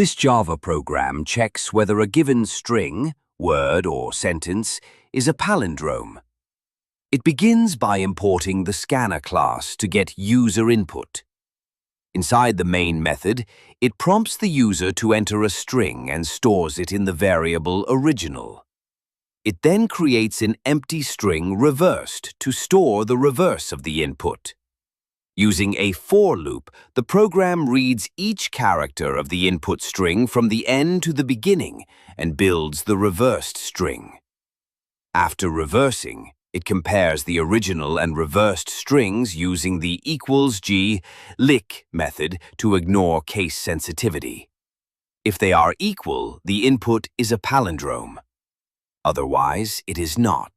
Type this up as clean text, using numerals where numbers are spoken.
This Java program checks whether a given string, word, or sentence is a palindrome. It begins by importing the scanner class to get user input. Inside the main method, it prompts the user to enter a string and stores it in the variable original. It then creates an empty string reversed to store the reverse of the input. Using a for loop, the program reads each character of the input string from the end to the beginning and builds the reversed string. After reversing, it compares the original and reversed strings using the =g lick method to ignore case sensitivity. If they are equal, the input is a palindrome. Otherwise, it is not.